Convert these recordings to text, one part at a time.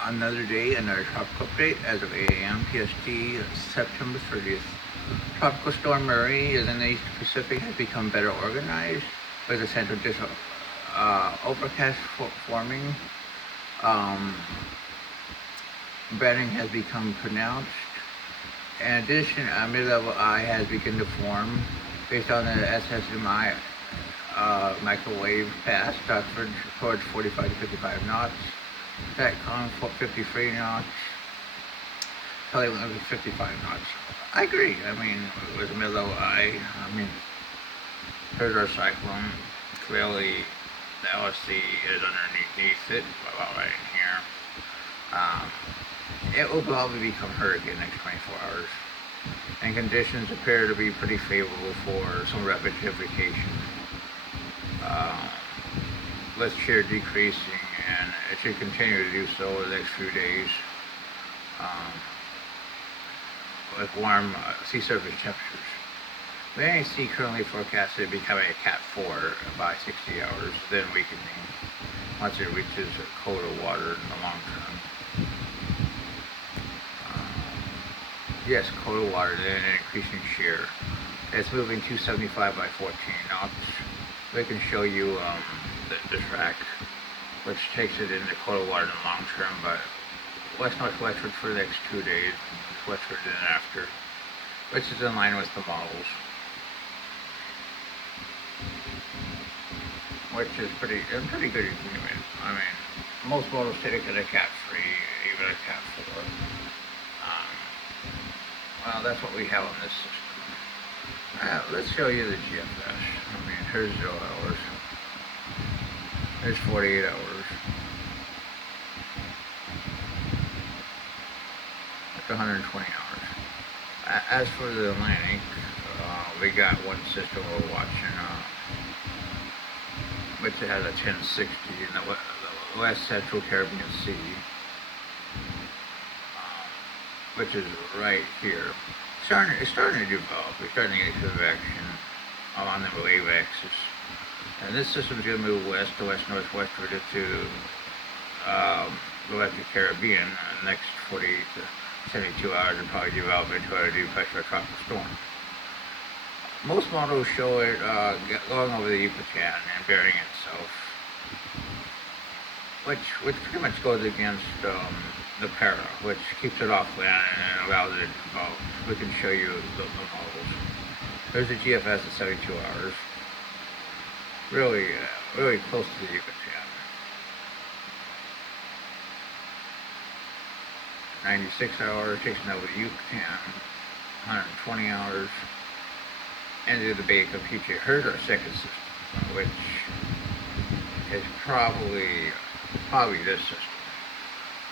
Another day, another tropical update as of 8 a.m. PST, September 30th. Tropical Storm Murray in the East Pacific has become better organized with a central overcast forming. Um, Batting has become pronounced. In addition, a mid-level eye has begun to form based on the SSMI microwave path Stockford towards 45 to 55 knots. Satcom 53 knots. Kelly went with 55 knots. I agree. I mean, with a mid-level eye, I mean, here's our cyclone. Clearly, the LSC is underneath it, about right in here. It will probably become hurricane next 24 hours. And conditions appear to be pretty favorable for some repetification. With shear decreasing, and it should continue to do so over the next few days. Um, with warm sea surface temperatures. The NAC currently forecasted becoming a Cat 4 by 60 hours, then weakening once it reaches colder water in the long term. Yes, colder water, then an increasing shear. It's moving 275 by 14 knots. We can show you the track, which takes it into colder water in the long term, but west-northwestward for the next 2 days, westward and after, which is in line with the models, which is pretty good agreement. I mean, most models take it a Cat 3, even a Cat 4. Well, that's what we have on this system. Let's show you the GFS. I mean, here's 0 hours. There's 48 hours. That's 120 hours. As for the Atlantic, we got one system we're watching, which has a 1060 in the West Central Caribbean Sea, which is right here. It's starting to develop. We're starting to get convection on the wave axis. And this system is going to move west to west-northwestward to the Western Caribbean in the next 40 to 72 hours and probably develop into a deep pressure tropical storm. Most models show it going over the Yucatan and burying itself, which pretty much goes against the para, which keeps it off land and allows it to develop. We can show you the models. There's a GFS at 72 hours. Really close to the Yucatan. 96 hours, takes over the Yucatan. 120 hours. Into the Bay of Campeche. Here's our second system, which is probably this system.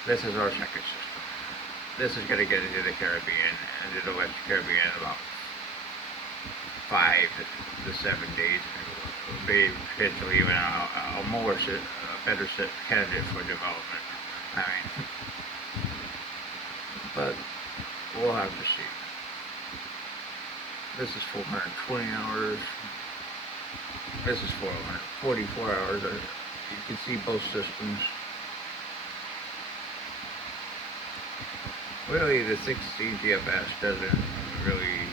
This is our second system. This is going to get into the Caribbean, into the Western Caribbean in about 5 to 7 days. Be potentially even a better candidate for development. I mean, but we'll have to see. This is 420 hours. This is 444 hours. You can see both systems. Really, the 60 GFS doesn't really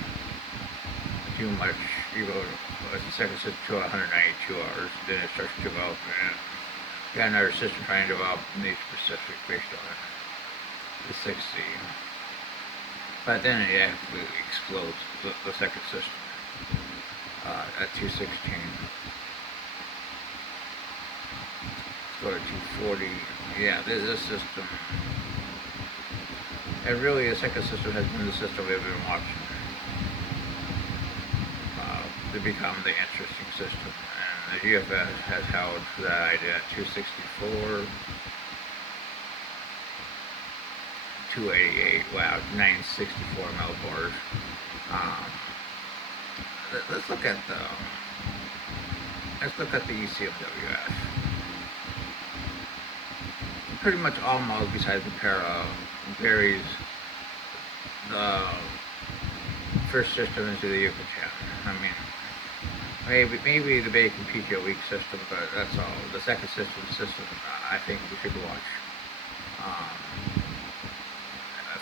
do much. You go the second system to 192 hours, then it starts developing. Got another system trying to develop in the Pacific based on the 60. But then it absolutely explodes, the second system, at 216. Let's go to 240. Yeah, this system. And really, the second system has been the system we've been watching to become the interesting system. And the GFS has held that idea at 264. 288, wow, 964 millibars. Let's look at the ECMWF. Pretty much all models besides the para varies the first system into the Yucatan. I mean, maybe the Bay Campeche a weak system, but that's all. The second system, I think we should watch. um,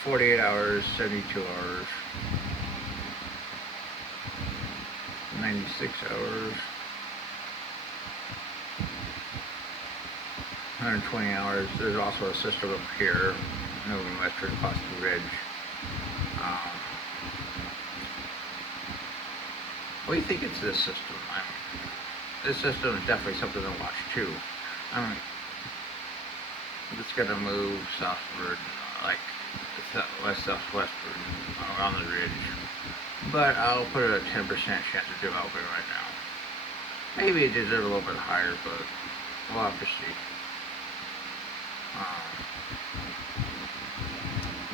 48 hours, 72 hours, 96 hours, 120 hours. There's also a system up here, moving westward across the ridge. Um, we think it's this system. This system is definitely something to watch too. It's gonna move southward, like southwestward around the ridge. But I'll put a 10% chance of developing right now. Maybe it deserves a little bit higher, but we'll have to see.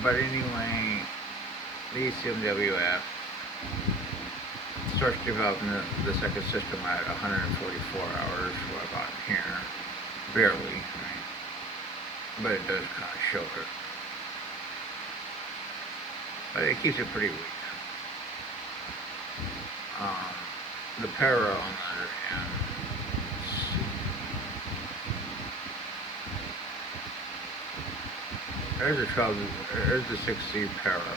But anyway, the ECMWF starts developing the second system at 144 hours, what I got here. Barely, right? But it does kind of show it. But it keeps it pretty weak. The para, on the other hand, there's the 6C para,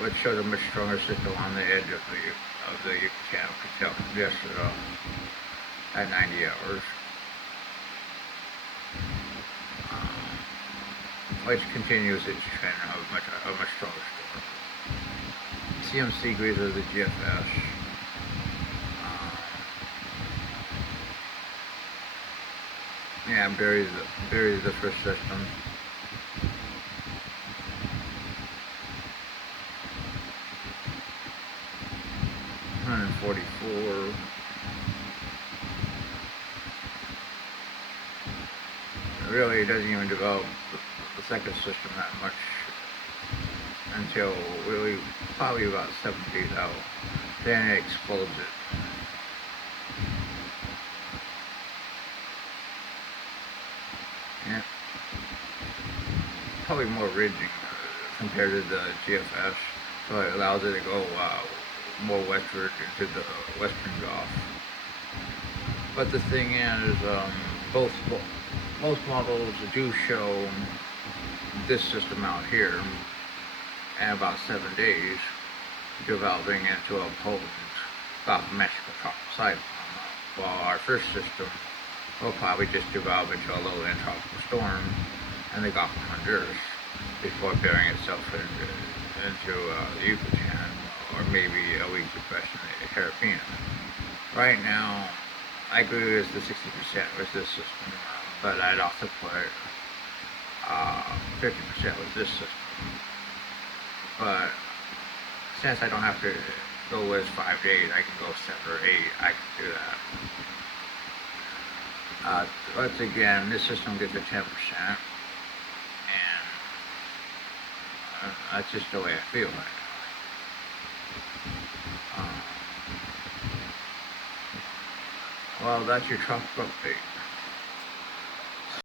which showed a much stronger signal on the edge of the Yucatan. Could tell from yesterday at 90 hours, which continues its trend of a much stronger storm. CMC agrees with the GFS. Yeah, buries the first system. $144. Really, it doesn't even develop the second system that much until really probably about 7 days out. Then it explodes it. Yeah. Probably more ridging compared to the GFS, so it allows it to go more westward into the western Gulf. But the thing is, both models do show this system out here in about 7 days, developing into a potent Gulf of Mexico tropical cyclone, while our first system will probably just develop into a low end tropical storm in the Gulf of Honduras before burying itself into the Yucatan, or maybe a weak depression in the Caribbean. Right now, I agree with the 60% with this system, but I'd also put 50% with this system. But since I don't have to go with 5 days, I can go 7 or 8. I can do that. Once again, this system gets a 10%, and that's just the way I feel right now. Well, that's your tropical update.